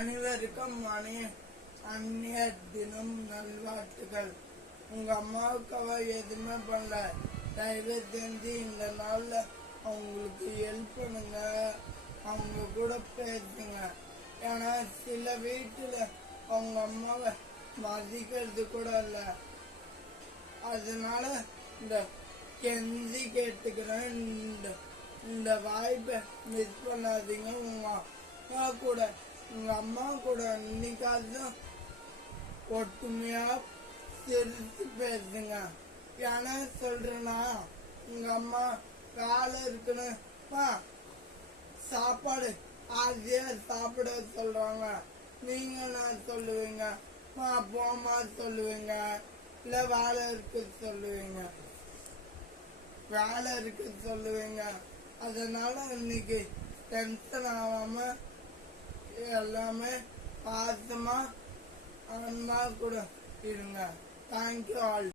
அனைவருக்கும் அந்நியர் தினம் நல்வாழ்த்துக்கள். உங்க அம்மாவுக்கு அவ எதுவுமே பண்ணல. தயவு செஞ்சு இந்த நாள்ல அவங்களுக்கு ஹெல்ப் பண்ணுங்க, அவங்க கூட பேசுங்க. ஏன்னா சில வீட்டுல அவங்க அம்மாவை மதிக்கிறது கூட இல்லை. அதனால இந்த கெஞ்சி கேட்டுக்கிறேன், இந்த வாய்ப்பை மிஸ் பண்ணாதீங்க. உங்க அம்மா கூட இன்னைக்காவது ஒற்றுமையா சிரிச்சு பேசுங்க. ஏன்னா சொல்றேன்னா, உங்க அம்மா வேலை இருக்குன்னு சாப்பாடு ஆசையா சாப்பிட சொல்றாங்க. நீங்க நான் சொல்லுவீங்க, போமா சொல்லுவீங்க, இல்ல வேலை இருக்கு சொல்லுவீங்க. அதனால இன்னைக்கு டென்ஷன் ஆகாம எல்லாமே பாசமா அன்பா கூட இருங்க. Thank you all.